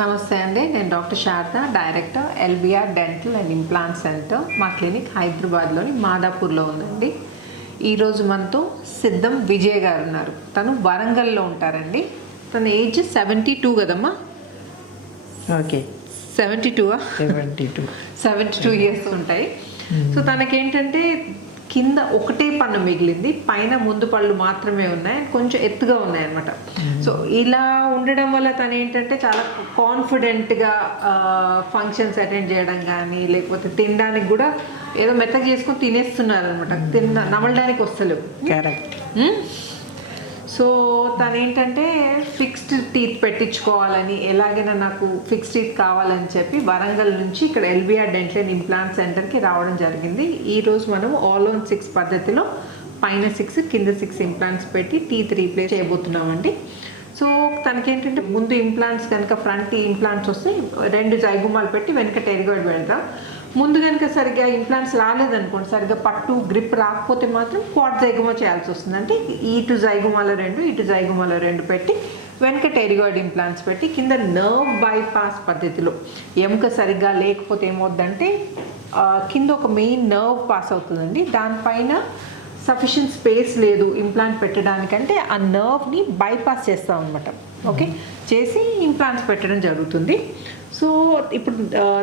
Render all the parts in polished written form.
నమస్తే అండి, నేను doctor Sharada, director LBR dental and implant centre. మా క్లినిక్ హైదరాబాద్లోని మాదాపూర్లో ఉందండి. ఈరోజు మనతో సిద్ధం విజయ్ గారు ఉన్నారు. తను వరంగల్లో ఉంటారండి. తన ఏజ్ 72 కదమ్మా? ఓకే, 72 ఇయర్స్ ఉంటాయి. సో తనకేంటంటే కింద ఒకటే పన్ను మిగిలింది, పైన ముందు పళ్ళు మాత్రమే ఉన్నాయి, కొంచెం ఎత్తుగా ఉన్నాయి అనమాట. సో ఇలా ఉండడం వల్ల తను ఏంటంటే చాలా కాన్ఫిడెంట్గా ఫంక్షన్స్ అటెండ్ చేయడం కానీ, లేకపోతే తినడానికి కూడా ఏదో మెత్తగా చేసుకొని తినేస్తున్నారు అనమాట. నమలడానికి వస్తలేవు. కరెక్ట్. సో తను ఏంటంటే ఫిక్స్డ్ టీత్ పెట్టించుకోవాలని, ఎలాగైనా నాకు ఫిక్స్డ్ టీత్ కావాలని చెప్పి వరంగల్ నుంచి ఇక్కడ ఎల్బిఆర్ డెంటల్ అండ్ ఇంప్లాంట్ సెంటర్కి రావడం జరిగింది. ఈరోజు మనం ఆల్ ఆన్ 6 పద్ధతిలో పైన 6 కింద 6 ఇంప్లాంట్స్ పెట్టి టీత్ రీప్లేస్ చేయబోతున్నామండి. సో తనకేంటంటే ముందు ఇంప్లాంట్స్ కనుక ఫ్రంట్ ఇంప్లాంట్స్ వస్తే 2 జైగుమాలు పెట్టి వెనక టెరిగాయిడ్ పెడతాం. ముందు కనుక సరిగ్గా ఇంప్లాంట్స్ రాలేదనుకోండి, సరిగ్గా పట్టు గ్రిప్ రాకపోతే మాత్రం క్వాడ్ జైగుమా చేయాల్సి వస్తుంది. అంటే ఇటు జైగుమాల 2 ఇటు జైగుమాల 2 పెట్టి వెనక టెరిగాయిడ్ ఇంప్లాంట్స్ పెట్టి కింద నర్వ్ బైపాస్ పద్ధతిలో ఎముక సరిగ్గా లేకపోతే ఏమవుద్దంటే కింద ఒక మెయిన్ నర్వ్ పాస్ అవుతుందండి. దానిపైన సఫిషియెంట్ స్పేస్ లేదు ఇంప్లాంట్ పెట్టడానికంటే ఆ నర్వ్ని బైపాస్ చేస్తాం అనమాట. ఓకే, చేసి ఇంప్లాంట్స్ పెట్టడం జరుగుతుంది. సో ఇప్పుడు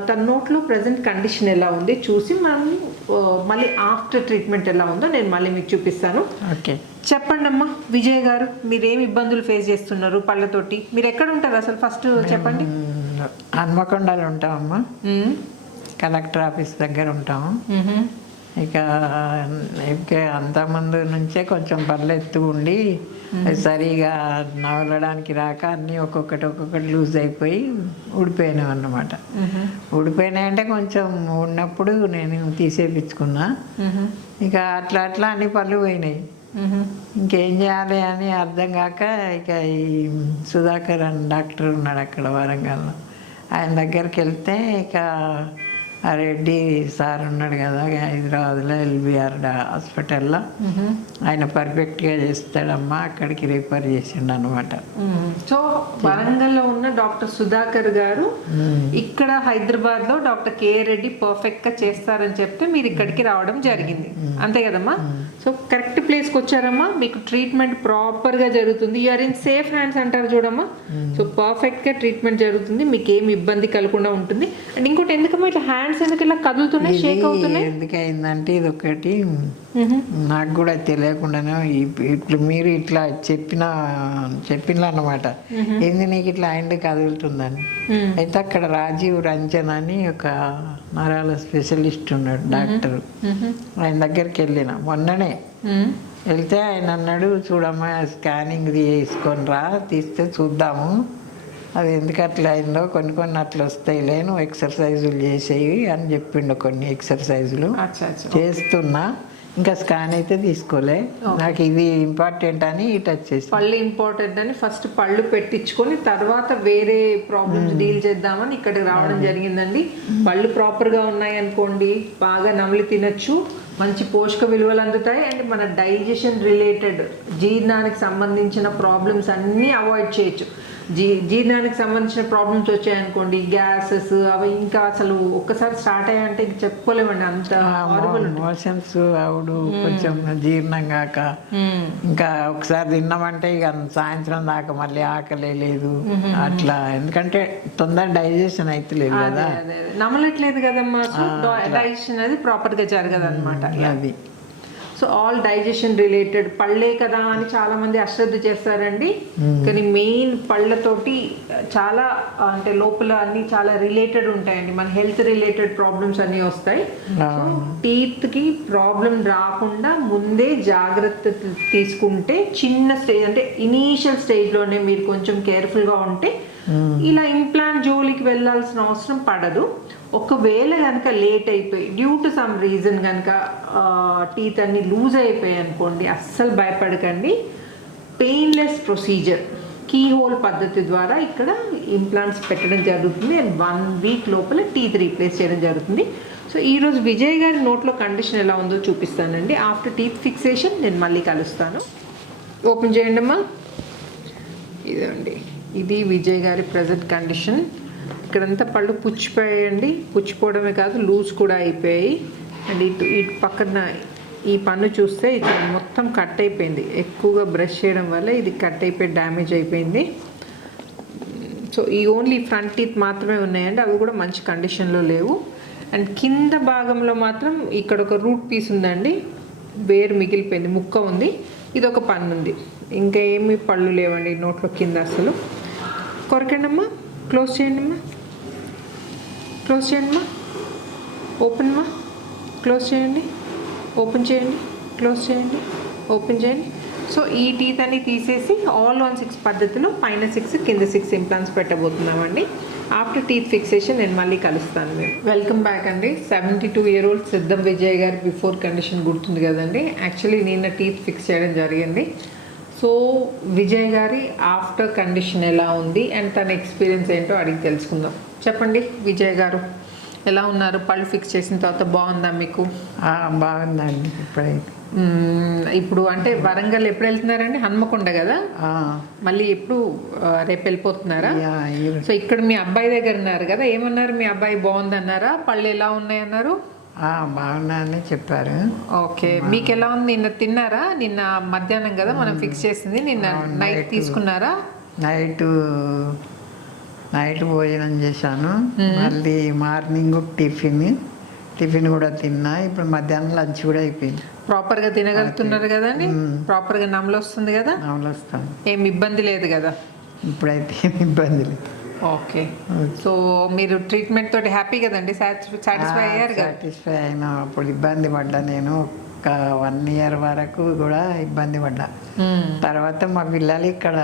తన నోట్లో ప్రజెంట్ కండిషన్ ఎలా ఉంది చూసి మనం మళ్ళీ ఆఫ్టర్ ట్రీట్మెంట్ ఎలా ఉందో నేను మళ్ళీ మీకు చూపిస్తాను. ఓకే, చెప్పండి అమ్మా విజయ్ గారు, మీరేం ఇబ్బందులు ఫేస్ చేస్తున్నారు పళ్ళతోటి? మీరు ఎక్కడ ఉంటారు అసలు ఫస్ట్ చెప్పండి. హన్మకొండలో ఉంటామమ్మా, కలెక్టర్ ఆఫీస్ దగ్గర ఉంటాము. ఇక అంతకుముందు నుంచే కొంచెం పళ్ళు ఎత్తు ఉండి సరిగా నవలడానికి రాక అన్నీ ఒక్కొక్కటి లూజ్ అయిపోయి ఊడిపోయినాం అన్నమాట. ఊడిపోయినాయి అంటే కొంచెం ఉన్నప్పుడు నేను తీసేపించుకున్నా. ఇక అట్లా అన్ని పళ్ళు పోయినాయి. ఇంకేం చేయాలి అని అర్థం కాక ఇక ఈ సుధాకర్ అని డాక్టర్ ఉన్నాడు అక్కడ వరంగల్లో, ఆయన దగ్గరికి వెళ్తే ఇక ఆ రెడ్డి సార్ ఉన్నాడు కదా హైదరాబాద్లో ఎల్బిఆర్ హాస్పిటల్లో, ఆయన పర్ఫెక్ట్గా చేస్తాడమ్మా, అక్కడికి రిఫర్ చేసిండు అనమాట. సో వరంగల్లో ఉన్న డాక్టర్ సుధాకర్ గారు ఇక్కడ హైదరాబాద్లో డాక్టర్ కే రెడ్డి పర్ఫెక్ట్గా చేస్తారని చెప్తే మీరు ఇక్కడికి రావడం జరిగింది, అంతే కదమ్మా? సో కరెక్ట్ ప్లేస్కి వచ్చారమ్మా, మీకు ట్రీట్మెంట్ ప్రాపర్గా జరుగుతుంది. యూఆర్ ఇన్ సేఫ్ హ్యాండ్స్ అంటారు చూడమ్మా. సో పర్ఫెక్ట్గా ట్రీట్మెంట్ జరుగుతుంది, మీకు ఏమి ఇబ్బంది కలగకుండా ఉంటుంది. అండ్ ఇంకోటి ఎందుకమ్మా ఇట్లా హ్యాండ్స్ ఎందుకు ఇలా కదులుతున్నాయి, షేక్ అవుతున్నాయి? ఎందుకైందంటే ఇది ఒకటి నాకు కూడా తెలియకుండానే ఇట్లా మీరు ఇట్లా చెప్పిన అన్నమాట, ఏంది నీకు ఇట్లా హ్యాండ్ కదులుతుందని. అయితే అక్కడ రాజీవ్ రంజన్ అని ఒక నరాల స్పెషలిస్ట్ ఉన్నాడు డాక్టర్, ఆయన దగ్గరికి వెళ్ళిన మొన్ననే. వెళ్తే ఆయన అన్నాడు, చూడమ్మా స్కానింగ్ తీసుకొని రా, తీస్తే చూద్దాము అది ఎందుకు అట్లా అయిందో, కొన్ని అట్లా వస్తాయి లేను, ఎక్సర్సైజులు చేసేవి అని చెప్పిండు. కొన్ని ఎక్సర్సైజులు చేస్తున్నా, ఇంకా స్కాన్ అయితే తీసుకోలే. నాకు ఇది ఇంపార్టెంట్ అని ఇటు వచ్చేసి పళ్ళు ఇంపార్టెంట్ అని ఫస్ట్ పళ్ళు పెట్టించుకొని తర్వాత వేరే ప్రాబ్లమ్స్ డీల్ చేద్దామని ఇక్కడికి రావడం జరిగిందండి. పళ్ళు ప్రాపర్గా ఉన్నాయి అనుకోండి, బాగా నమిలి తినచ్చు, మంచి పోషక విలువలు అందుతాయి. అండ్ మన డైజెషన్ రిలేటెడ్ జీర్ణానికి సంబంధించిన ప్రాబ్లమ్స్ అన్నీ అవాయిడ్ చేయొచ్చు. జీర్ణానికి సంబంధించిన ప్రాబ్లమ్స్ వచ్చాయనుకోండి, గ్యాసెస్ అవి ఇంకా అసలు ఒక్కసారి స్టార్ట్ అయ్యాయంటే ఇంక చెప్పుకోలేమండి, అంత మోషన్స్ అవుడు, కొంచెం జీర్ణం కాక ఇంకా ఒకసారి తిన్నామంటే ఇక సాయంత్రం దాకా మళ్ళీ ఆకలే లేదు అట్లా. ఎందుకంటే తొందర డైజెషన్ అయితే లేదు కదా, నమ్మలట్లేదు కదమ్మా. సో డైజెషన్ అది ప్రాపర్గా జరగదు అనమాట అది. సో ఆల్ డైజెషన్ రిలేటెడ్ పళ్ళే కదా అని చాలా మంది అశ్రద్ధ చేస్తారండి. కానీ మెయిన్ పళ్ళతోటి చాలా అంటే లోపల అన్ని చాలా రిలేటెడ్ ఉంటాయండి. మన హెల్త్ రిలేటెడ్ ప్రాబ్లమ్స్ అన్నీ వస్తాయి. సో టీత్కి ప్రాబ్లం రాకుండా ముందే జాగ్రత్త తీసుకుంటే చిన్న స్టేజ్ అంటే ఇనీషియల్ స్టేజ్లోనే మీరు కొంచెం కేర్ఫుల్గా ఉంటే ఇలా ఇంప్లాంట్ జోలికి వెళ్ళాల్సిన అవసరం పడదు. ఒకవేళ కనుక లేట్ అయిపోయి డ్యూ టు సమ్ రీజన్ కనుక టీత్ అన్ని లూజ్ అయిపోయాయి అనుకోండి, అస్సలు భయపడకండి. పెయిన్లెస్ ప్రొసీజర్ కీ హోల్ పద్ధతి ద్వారా ఇక్కడ ఇంప్లాంట్స్ పెట్టడం జరుగుతుంది. అండ్ 1 వీక్ లోపల టీత్ రీప్లేస్ చేయడం జరుగుతుంది. సో ఈరోజు విజయ్ గారి నోట్లో కండిషన్ ఎలా ఉందో చూపిస్తానండి. ఆఫ్టర్ టీత్ ఫిక్సేషన్ నేను మళ్ళీ కలుస్తాను. ఓపెన్ చేయండి అమ్మా. ఇదండి, ఇది విజయ్ గారి ప్రజెంట్ కండిషన్. ఇక్కడంతా పళ్ళు పుచ్చిపోయాయండి. పుచ్చిపోవడమే కాదు లూజ్ కూడా అయిపోయాయి. అండ్ ఇటు పక్కన ఈ పన్ను చూస్తే ఇది మొత్తం కట్ అయిపోయింది. ఎక్కువగా బ్రష్ చేయడం వల్ల ఇది కట్ అయిపోయి డ్యామేజ్ అయిపోయింది. సో ఈ ఓన్లీ ఫ్రంట్ టీత్ మాత్రమే ఉన్నాయండి, అవి కూడా మంచి కండిషన్లో లేవు. అండ్ కింద భాగంలో మాత్రం ఇక్కడ ఒక రూట్ పీస్ ఉందండి, వేరు మిగిలిపోయింది, ముక్క ఉంది, ఇది ఒక పన్ను ఉంది. ఇంకా ఏమి పళ్ళు లేవండి నోట్లో కింద అసలు. కొరకండి అమ్మా, క్లోజ్ చేయండి అమ్మా, క్లోజ్ చేయండి అమ్మా, ఓపెన్ అమ్మా, క్లోజ్ చేయండి, ఓపెన్ చేయండి, క్లోజ్ చేయండి, ఓపెన్ చేయండి. సో ఈ టీత్ అన్ని తీసేసి ఆల్ ఆన్ 6 పద్ధతిలో పైన 6 కింద 6 ఇంప్లాంట్స్ పెట్టబోతున్నామండి. ఆఫ్టర్ టీత్ ఫిక్సేషన్ నేను మళ్ళీ కలుస్తాను. మేము వెల్కమ్ బ్యాక్ అండి. 72-year-old సిద్ధం విజయ్ గారి బిఫోర్ కండిషన్ గుర్తుంది కదండి. యాక్చువల్లీ నిన్న టీత్ ఫిక్స్ చేయడం జరిగింది. సో విజయ్ గారి ఆఫ్టర్ కండిషన్ ఎలా ఉంది అండ్ తన ఎక్స్పీరియన్స్ ఏంటో అడిగి తెలుసుకుందాం. చెప్పండి విజయ్ గారు, ఎలా ఉన్నారు? పళ్ళు ఫిక్స్ చేసిన తర్వాత బాగుందా మీకు? బాగుందండి. ఇప్పుడు అంటే వరంగల్ ఎప్పుడు వెళ్తున్నారండి? హన్మకొండ కదా, మళ్ళీ ఎప్పుడు రేపు వెళ్ళిపోతున్నారా? సో ఇక్కడ మీ అబ్బాయి దగ్గర ఉన్నారు కదా, ఏమన్నారు? మీ అబ్బాయి బాగుందన్నారా? పళ్ళు ఎలా ఉన్నాయన్నారు? బాగున్నాయని చెప్పారు. ఓకే, మీకు ఎలా ఉంది? నిన్న తిన్నారా? నిన్న మధ్యాహ్నం కదా మనం ఫిక్స్ చేసింది, నిన్న నైట్ తీసుకున్నారా? నైట్ భోజనం చేశాను, మళ్ళీ మార్నింగ్ టిఫిన్ కూడా తిన్నా. ఇప్పుడు మధ్యాహ్నం లంచ్ కూడా అయిపోయింది. ప్రాపర్గా తినగలుగుతున్నారు కదండి? ప్రాపర్గా నమలు వస్తుంది కదా? నమలు వస్తాను, ఏం ఇబ్బంది లేదు కదా? ఇప్పుడైతే ఏమి ఇబ్బంది లేదు. ఓకే, సో మీరు ట్రీట్మెంట్ తోటి హ్యాపీ కదండి? సాటిస్ఫై అయ్యారు కదా? సాటిస్ఫై అయినా. అప్పుడు ఇబ్బంది పడ్డా నేను, ఒక 1 year వరకు కూడా ఇబ్బంది పడ్డా. తర్వాత మా పిల్లలు ఇక్కడ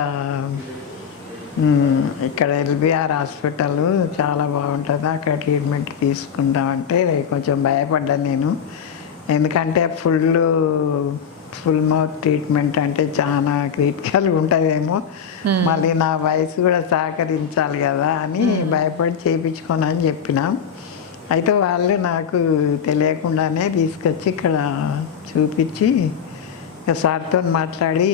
ఎల్బిఆర్ హాస్పిటల్ చాలా బాగుంటుంది, అక్కడ ట్రీట్మెంట్ తీసుకుంటామంటే కొంచెం భయపడ్డా నేను. ఎందుకంటే ఫుల్ మౌత్ ట్రీట్మెంట్ అంటే చాలా క్రిటికల్ ఉంటుందేమో, మళ్ళీ నా వయసు కూడా సహకరించాలి కదా అని భయపడి చేయించుకోను అని చెప్పిన. అయితే వాళ్ళు నాకు తెలియకుండానే తీసుకొచ్చి ఇక్కడ చూపించి సార్తో మాట్లాడి,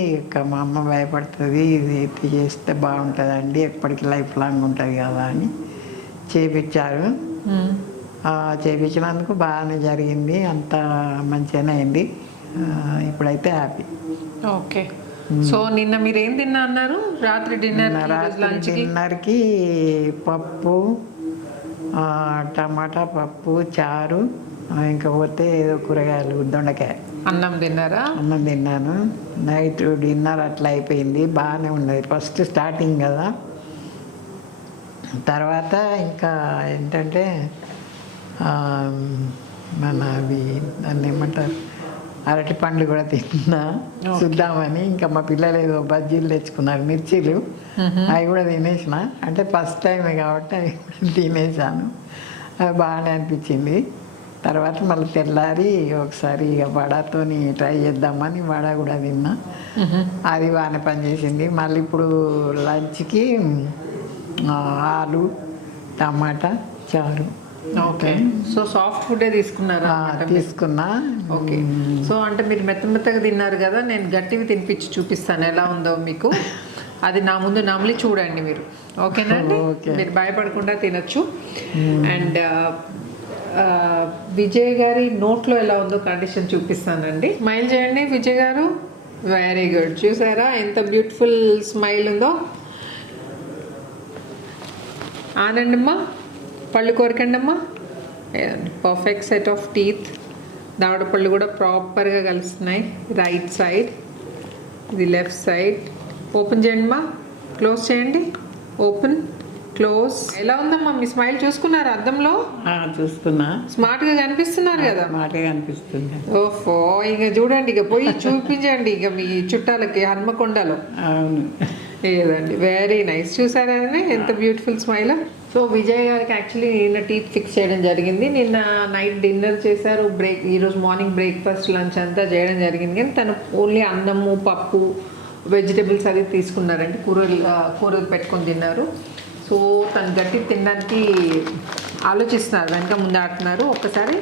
మా అమ్మ భయపడుతుంది, ఇది చేస్తే బాగుంటుందండి, ఎప్పటికీ లైఫ్ లాంగ్ ఉంటుంది కదా అని చేయించారు. చేయించినందుకు బాగానే జరిగింది, అంత మంచిగానే అయింది. ఇప్పుడైతే హ్యాపీ. ఓకే, సో నిన్న మీరు ఏం తిన్నా అన్నారు? రాత్రి డిన్నర్కి పప్పు, టమాటా పప్పు, చారు, ఇంకా పోతే ఏదో కూరగాయలు, దొండకాయ. అన్నం తిన్నారా? అన్నం తిన్నాను. నైట్ డిన్నర్ అట్లా అయిపోయింది, బాగానే ఉన్నది. ఫస్ట్ స్టార్టింగ్ కదా. తర్వాత ఇంకా ఏంటంటే అవి దాన్ని ఏమంటారు, అరటి పండ్లు కూడా తిన్నా చూద్దామని. ఇంకా మా పిల్లలు ఏదో బజ్జీలు తెచ్చుకున్నారు, మిర్చీలు, అవి కూడా తినేసిన. అంటే ఫస్ట్ టైమే కాబట్టి అవి తినేసాను, అవి బాగానే అనిపించింది. తర్వాత మళ్ళీ తెల్లారి ఒకసారి ఇక వడతో ట్రై చేద్దామని వడ కూడా తిన్నా, అది బాగానే పనిచేసింది. మళ్ళీ ఇప్పుడు లంచ్కి ఆలు, టమాటా, చారు. ఓకే, సో సాఫ్ట్ ఫుడే తీసుకున్నారా? తీసుకున్నా. ఓకే, సో అంటే మీరు మెత్తగా తిన్నారు కదా, నేను గట్టివి తినిపించి చూపిస్తాను ఎలా ఉందో మీకు. అది నా ముందు నమిలి చూడండి మీరు, ఓకేనా అండి? మీరు భయపడకుండా తినచ్చు. అండ్ విజయ్ గారి నోట్లో ఎలా ఉందో కండిషన్ చూపిస్తానండి. స్మైల్ చేయండి విజయ్ గారు. వెరీ గుడ్, చూసారా ఎంత బ్యూటిఫుల్ స్మైల్ ఉందో? ఆనండి అమ్మా, పళ్ళు కోరకండి అమ్మా. పర్ఫెక్ట్ సెట్ ఆఫ్ టీత్, దావడ పళ్ళు కూడా ప్రాపర్గా కలుస్తున్నాయి. రైట్ సైడ్, ఇది లెఫ్ట్ సైడ్. ఓపెన్ చేయండి అమ్మా, క్లోజ్ చేయండి, ఓపెన్, క్లోజ్. ఎలా ఉందమ్మా మీ స్మైల్? చూసుకున్నారు అద్దంలో? చూసుకున్నా. స్మార్ట్గా కనిపిస్తున్నారు కదా? స్మార్ట్గా కనిపిస్తుంది. ఓహో, ఇక చూడండి, ఇక పోయి చూపించండి ఇక మీ చుట్టాలకి హన్మకొండలో. అవును, లేదండి, వెరీ నైస్. చూసారా ఎంత బ్యూటిఫుల్ స్మైల్? సో విజయ్ గారికి యాక్చువల్లీ నిన్న టీత్ ఫిక్స్ చేయడం జరిగింది. నిన్న నైట్ డిన్నర్ చేశారు, ఈరోజు మార్నింగ్ బ్రేక్ఫాస్ట్, లంచ్ అంతా చేయడం జరిగింది. కానీ తను ఓన్లీ అన్నము, పప్పు, వెజిటేబుల్స్ అది తీసుకున్నారండి, కూరలు పెట్టుకొని తిన్నారు. సో తను గట్టి తినడానికి ఆలోచిస్తున్నారు, వెనక ముందు ఆడుతున్నారు. ఒక్కసారి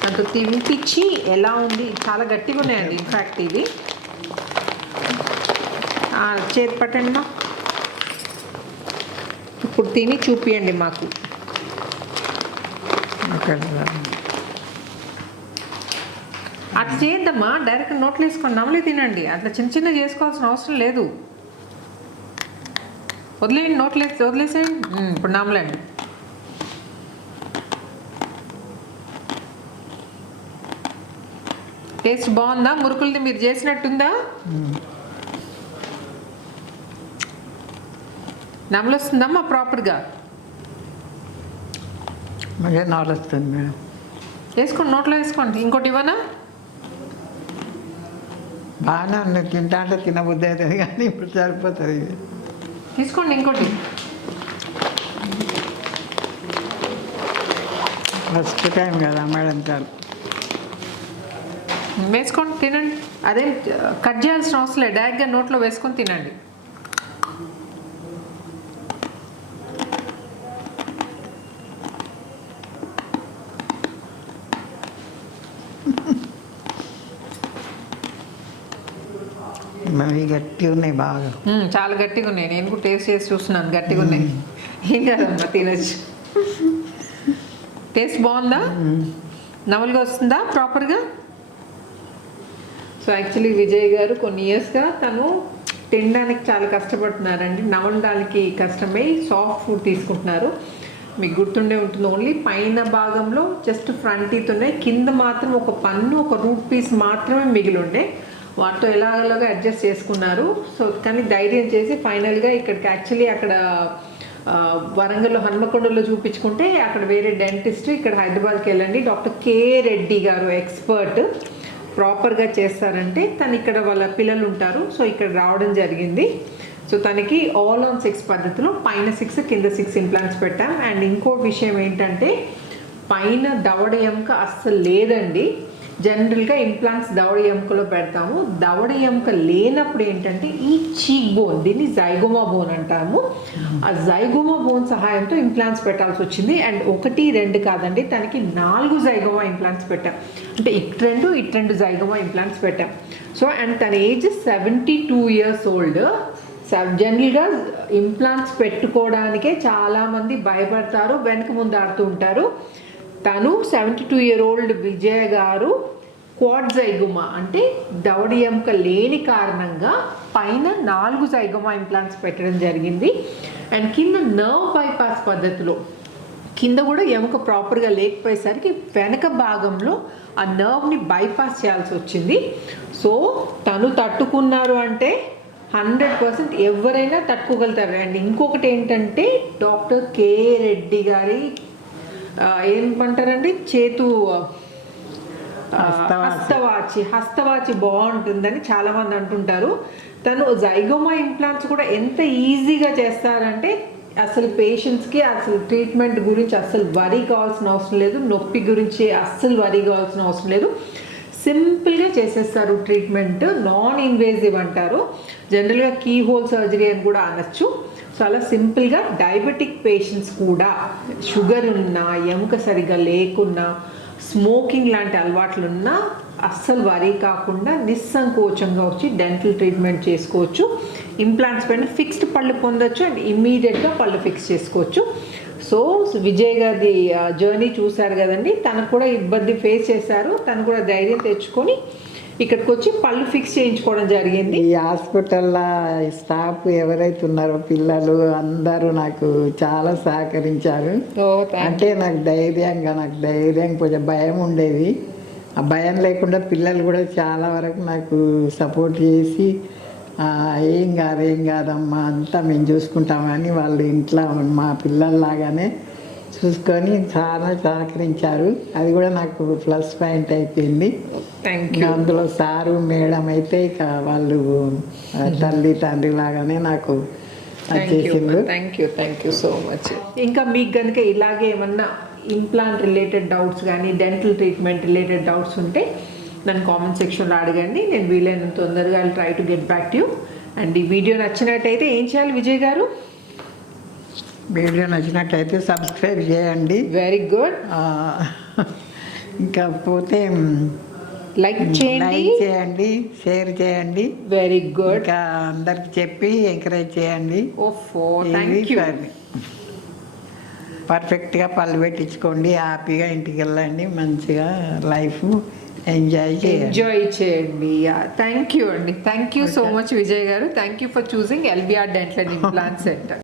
తనతో తినిపించి ఎలా ఉంది, చాలా గట్టిగా ఉన్నాయండి ఇన్ఫ్యాక్ట్ ఇవి. చేతి పట్టండి మా, ఇప్పుడు తిని చూపియండి మాకు. పెడతాను. అట్లా చేయొద్దమ్మా, డైరెక్ట్ నోట్లో వేసుకొని నమలే తినండి. అట్లా చిన్న చిన్న చేసుకోవాల్సిన అవసరం లేదు. వదిలేయండి, నోట్లో వదిలేసేయండి. ఇప్పుడు నమలండి. టేస్ట్ బాగుందా? మురుకులది మీరు చేసినట్టుందా? నమలొస్తుందమ్మా ప్రాపర్గా? మళ్ళీ నవలొస్తుంది మేడం. వేసుకోండి, నోట్లో వేసుకోండి. ఇంకోటి ఇవ్వనా? బాగానే ఉంది, తింటా అంటే తినబుద్ధి అవుతుంది కానీ ఇప్పుడు సరిపోతుంది. తీసుకోండి ఇంకోటి. ఫస్ట్ టైం కదా మేడం, చాలు. వేసుకోండి, తినండి. అదేం కట్ చేయాల్సిన అవసరం లేదు, డైరెక్ట్గా నోట్లో వేసుకొని తినండి. మరి గట్టిగా ఉన్నాయి బాగా. చాలా గట్టిగా ఉన్నాయి. నేను కూడా టేస్ట్ చేసి చూస్తున్నాను, గట్టిగా ఉన్నాయి. ఏం కాదమ్మా, తినచ్చు. టేస్ట్ బాగుందా? నవలుగా వస్తుందా ప్రాపర్గా? సో యాక్చువల్లీ విజయ్ గారు కొన్ని ఇయర్స్గా తను తినడానికి చాలా కష్టపడుతున్నారండి. నవలడానికి కష్టమై సాఫ్ట్ ఫుడ్ తీసుకుంటున్నారు. మీకు గుర్తుండే ఉంటుంది, ఓన్లీ పైన భాగంలో జస్ట్ ఫ్రంట్ టీత్ ఉన్నాయి, కింద మాత్రం ఒక పన్ను, ఒక రూట్ పీస్ మాత్రమే మిగిలి ఉండే. వాటితో ఎలాగలాగా అడ్జస్ట్ చేసుకున్నారు. సో కానీ ధైర్యం చేసి ఫైనల్గా ఇక్కడికి యాక్చువల్లీ అక్కడ వరంగల్లో హన్మకొండలో చూపించుకుంటే అక్కడ వేరే డెంటిస్ట్, ఇక్కడ హైదరాబాద్కి వెళ్ళండి, డాక్టర్ కే రెడ్డి గారు ఎక్స్పర్ట్, ప్రాపర్గా చేస్తారంటే తను ఇక్కడ వాళ్ళ పిల్లలు ఉంటారు. సో ఇక్కడ రావడం జరిగింది. సో తనకి ఆల్ ఆన్ 6 పద్ధతిలో పైన 6 కింద 6 ఇంప్లాంట్స్ పెట్టాం. అండ్ ఇంకో విషయం ఏంటంటే పైన దవడ ఎముక అస్సలు లేదండి. జనరల్గా ఇంప్లాంట్స్ దవడ ఎముకలో పెడతాము. దవడ ఎముక లేనప్పుడు ఏంటంటే ఈ చీక్ బోన్, దీన్ని జైగోమా బోన్ అంటాము, ఆ జైగోమా బోన్ సహాయంతో ఇంప్లాంట్స్ పెట్టాల్సి వచ్చింది. అండ్ 1, 2 కాదండి, తనకి 4 జైగోమా ఇంప్లాంట్స్ పెట్టాం. అంటే ఇటు 2 జైగోమా ఇంప్లాంట్స్ పెట్టాం. సో అండ్ తన ఏజ్ 72 years old. జనరల్గా ఇంప్లాంట్స్ పెట్టుకోవడానికే చాలామంది భయపడతారు, వెనక ముందు ఆడుతూ ఉంటారు. తను 72-year-old విజయ గారు క్వాడ్ జైగోమా అంటే దవడ ఎముక లేని కారణంగా పైన 4 జైగోమా ఇంప్లాంట్స్ పెట్టడం జరిగింది. అండ్ కింద నర్వ్ బైపాస్ పద్ధతిలో కింద కూడా ఎముక ప్రాపర్గా లేకపోయేసరికి వెనక భాగంలో ఆ నర్వ్ని బైపాస్ చేయాల్సి వచ్చింది. సో తను తట్టుకున్నారు అంటే 100% ఎవరైనా తట్టుకోగలుగుతారు. అండ్ ఇంకొకటి ఏంటంటే డాక్టర్ కే రెడ్డి గారి ఏమంటారండి, చేతు హస్తవాచి బాగుంటుందని చాలామంది అంటుంటారు. తను జైగోమా ఇంప్లాంట్స్ కూడా ఎంత ఈజీగా చేస్తారంటే అసలు పేషెంట్స్కి అసలు ట్రీట్మెంట్ గురించి అస్సలు వరీ కావాల్సిన అవసరం లేదు, నొప్పి గురించి అస్సలు వరీ కావాల్సిన అవసరం లేదు. సింపుల్గా చేసేస్తారు ట్రీట్మెంట్. నాన్ ఇన్వేజివ్ అంటారు, జనరల్గా కీ హోల్ సర్జరీ అని కూడా అనొచ్చు. చాలా సింపుల్గా డయాబెటిక్ పేషెంట్స్ కూడా షుగర్ ఉన్నా, ఎముక సరిగా లేకున్నా, స్మోకింగ్ లాంటి అలవాట్లు ఉన్నా అస్సలు వరీ కాకుండా నిస్సంకోచంగా వచ్చి డెంటల్ ట్రీట్మెంట్ చేసుకోవచ్చు. ఇంప్లాంట్స్ పైన ఫిక్స్డ్ పళ్ళు పొందొచ్చు అండ్ ఇమ్మీడియట్గా పళ్ళు ఫిక్స్ చేసుకోవచ్చు. సో విజయ్ గారి జర్నీ చూశారు కదండి, తనకు కూడా ఇబ్బంది ఫేస్ చేశారు. తను కూడా ధైర్యం తెచ్చుకొని ఇక్కడికి వచ్చి పళ్ళు ఫిక్స్ చేయించుకోవడం జరిగింది. ఈ హాస్పిటల్లో స్టాఫ్ ఎవరైతే ఉన్నారో పిల్లలు అందరూ నాకు చాలా సహకరించారు. అంటే నాకు ధైర్యం కొంచెం భయం ఉండేది. ఆ భయం లేకుండా పిల్లలు కూడా చాలా వరకు నాకు సపోర్ట్ చేసి ఏం కాదమ్మా అంతా మేము చూసుకుంటామని వాళ్ళు ఇంట్లో మా పిల్లల్లాగానే చూసుకొని చాలా సహకరించారు. అది కూడా నాకు ప్లస్ పాయింట్ అయిపోయింది. అందులో సారు మేడం అయితే ఇక వాళ్ళు తల్లి తండ్రి లాగానే నాకు చేసిండ్రు. Thank you so much. ఇంకా మీకు కనుక ఇలాగే ఏమన్నా ఇంప్లాంట్ రిలేటెడ్ డౌట్స్ కానీ డెంటల్ ట్రీట్మెంట్ రిలేటెడ్ డౌట్స్ ఉంటే నన్ను కామెంట్ సెక్షన్లో అడగండి. నేను వీలైనంత తొందరగా try to get back to you. And ఈ వీడియో నచ్చినట్టయితే ఏం చేయాలి విజయ్ గారు? వీడియో నచ్చినట్టయితే సబ్స్క్రైబ్ చేయండి. Very good. ఇంకా పోతే లైక్ చేయండి, షేర్ చేయండి. Very good. ఇంకా అందరికి చెప్పి ఎంకరేజ్ చేయండి. ఓఫో, థ్యాంక్ యూ. పర్ఫెక్ట్గా పళ్ళు పెట్టించుకోండి, హ్యాపీగా ఇంటికి వెళ్ళండి, మంచిగా లైఫ్ ఎంజాయ్ చేయండి. ఎంజాయ్ చేయండి. థ్యాంక్ యూ అండి. Thank you so much Vijay గారు. Thank you for choosing LBR dental and implant centre.